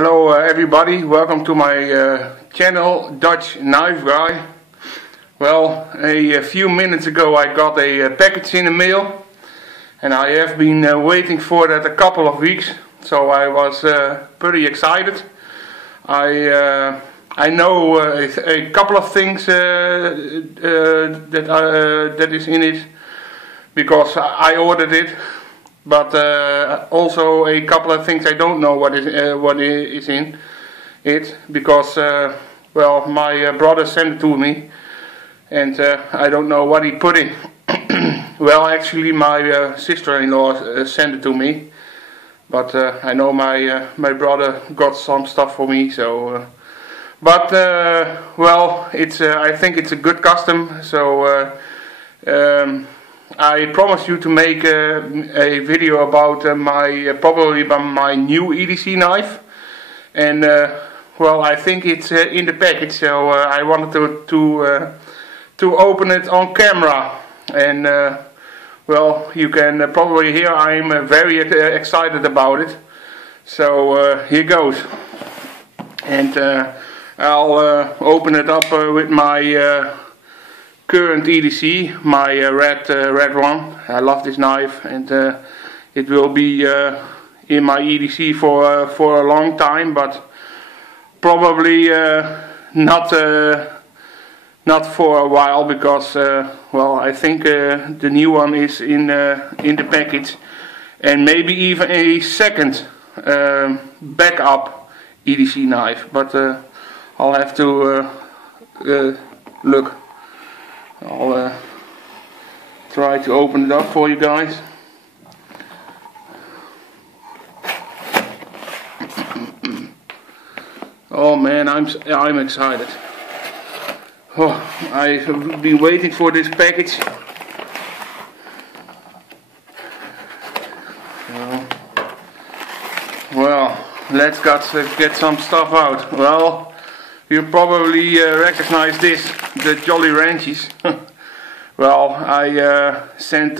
Hello everybody, welcome to my channel Dutch Knife Guy. Well, a few minutes ago I got a package in the mail and I have been waiting for that a couple of weeks, so I was pretty excited. I know a couple of things that is in it because I ordered it. But also a couple of things I don't know what is in it, because well, my brother sent it to me and I don't know what he put in. Well, actually my sister-in-law sent it to me, but I know my brother got some stuff for me. So but well, it's I think it's a good custom. So I promised you to make a video about probably my new EDC knife, and well, I think it's in the package, so I wanted to open it on camera, and well, you can probably hear I'm very excited about it. So here goes, and I'll open it up with my current EDC, my red one. I love this knife, and it will be in my EDC for a long time, but probably not for a while, because well, I think the new one is in the package, and maybe even a second backup EDC knife, but I'll have to look. I'll try to open it up for you guys. Oh man, I'm excited. Oh, I've been waiting for this package. Well, let's get some stuff out. Well, you probably recognize this, the Jolly Ranches. Well, I sent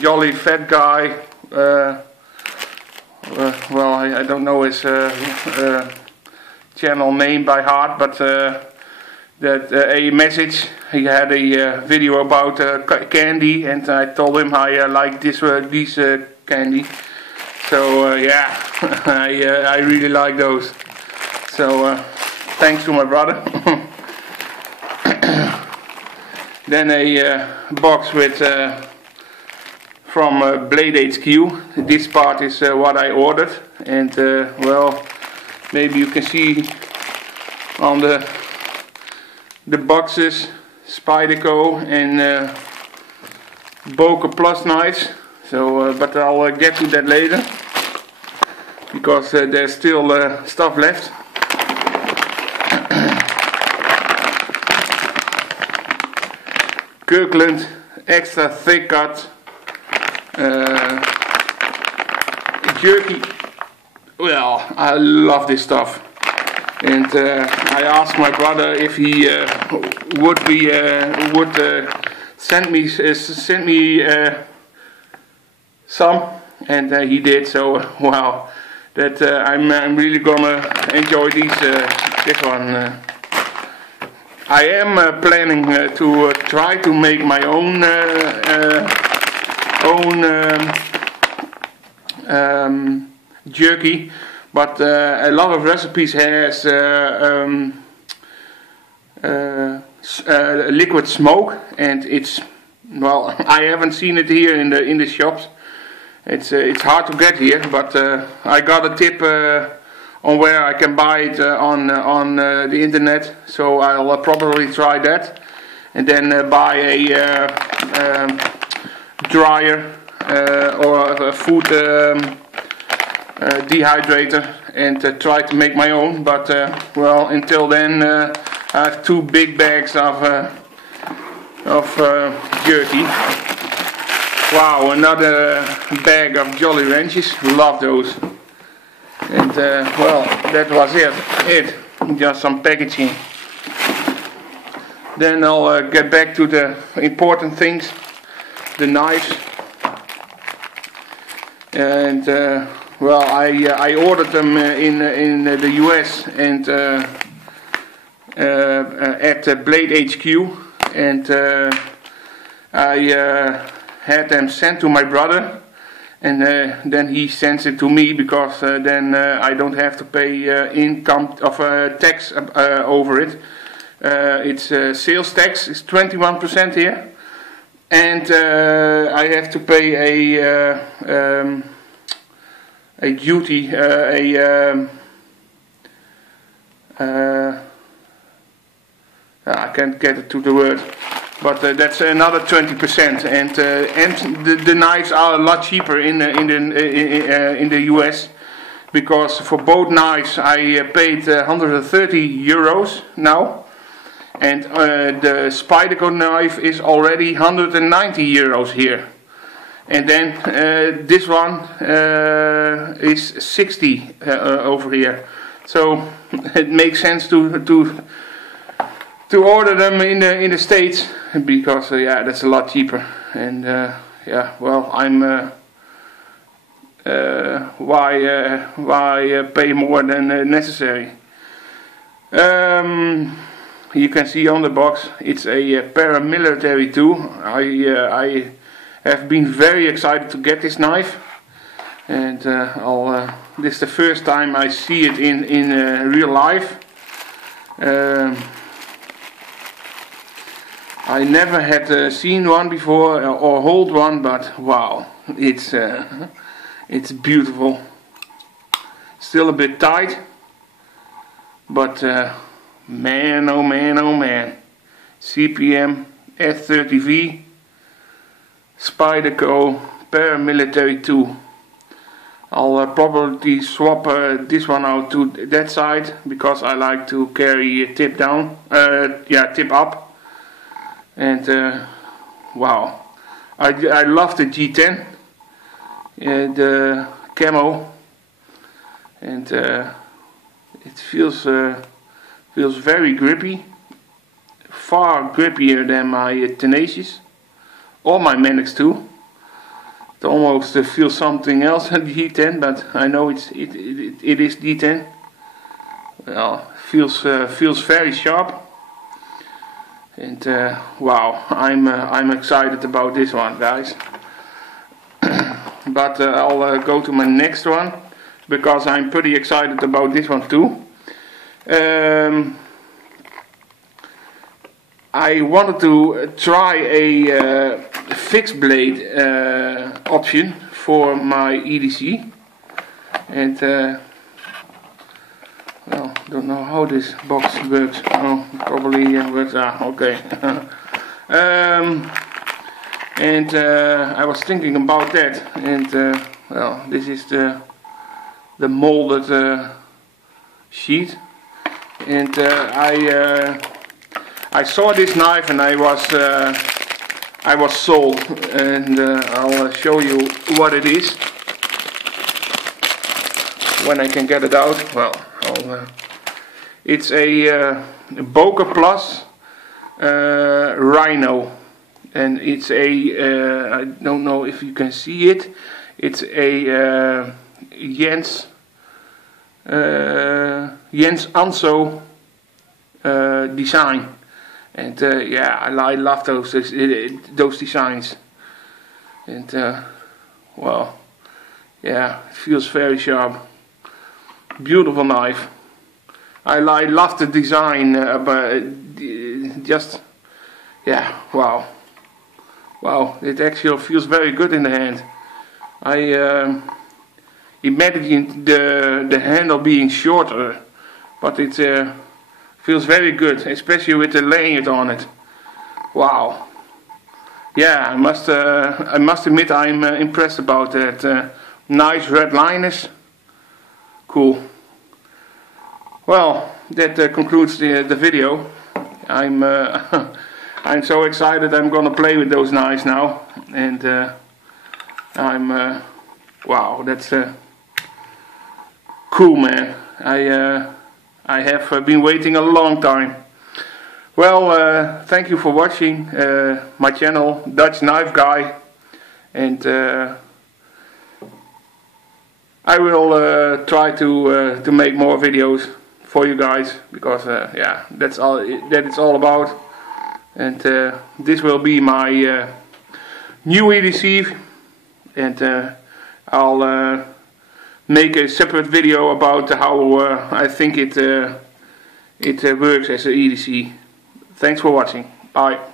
Jolly Fat Guy, well, I don't know his channel name by heart, but that a message. He had a video about candy, and I told him I like these candy. So yeah, I really like those. So thanks to my brother. Then a box with from Blade HQ. This part is what I ordered, and well, maybe you can see on the boxes Spyderco and Böker Plus knives. So, but I'll get to that later, because there's still stuff left. Kirkland extra thick cut jerky. Well, I love this stuff, and I asked my brother if he would send me some, and he did. So wow, that I'm really gonna enjoy this one. I am planning to try to make my own jerky, but a lot of recipes has liquid smoke, and it's, well, I haven't seen it here in the shops. It's hard to get here, but I got a tip on where I can buy it on the internet, so I'll probably try that, and then buy a dryer or a food dehydrator, and try to make my own. But well, until then I have 2 big bags of jerky. Wow, another bag of Jolly Ranches. Love those. And well, that was it. Just some packaging. Then I'll get back to the important things, the knives. and well, I ordered them in the US and at Blade HQ, and I had them sent to my brother, and then he sends it to me, because then I don't have to pay income of tax over it. It's sales tax is 21% here, and I have to pay a duty, I can't get it to the word, but that's another 20%, and the knives are a lot cheaper in the US, because for both knives I paid 130 euros now, and the Spyderco knife is already 190 euros here, and then this one is 60 over here. So it makes sense to order them in the States, because yeah, that's a lot cheaper. And yeah, well, I'm why pay more than necessary? You can see on the box it's a paramilitary tool. I have been very excited to get this knife, and this is the first time I see it in real life. I never had seen one before or hold one, but wow, it's beautiful. Still a bit tight, but man, oh man, oh man. CPM S30V Spyderco Paramilitary 2. I'll probably swap this one out to that side, because I like to carry tip down, tip up. And wow, I love the G10, the camo, and it feels very grippy, far grippier than my Tenacious or my Manix 2. It almost feels something else than the G10, but I know it is D10. Well, feels very sharp. And wow, I'm excited about this one, guys. But I'll go to my next one, because I'm pretty excited about this one too. I wanted to try a fixed blade option for my EDC, and well, don't know how this box works. Oh, probably works. Okay. And I was thinking about that, and well, this is the molded sheet, and I saw this knife and I was sold, and I'll show you what it is when I can get it out. Well, it's a Böker Plus Rhino, and it's a I don't know if you can see it. It's a Jens Anso design, and yeah, I love those designs, and well, yeah, it feels very sharp. Beautiful knife. I love the design, but just, yeah, wow, it actually feels very good in the hand. I imagine the handle being shorter, but it feels very good, especially with the lanyard on it. Wow. Yeah, I must admit I'm impressed about that. Nice red liners. Cool. Well, that concludes the video. I'm I'm so excited. I'm gonna play with those knives now, and I'm wow, that's cool, man. I have been waiting a long time. Well, thank you for watching my channel, Dutch Knife Guy, and I will try to make more videos for you guys, because yeah, that's all that it's all about. And this will be my new EDC, and I'll make a separate video about how I think it works as an EDC. Thanks for watching. Bye.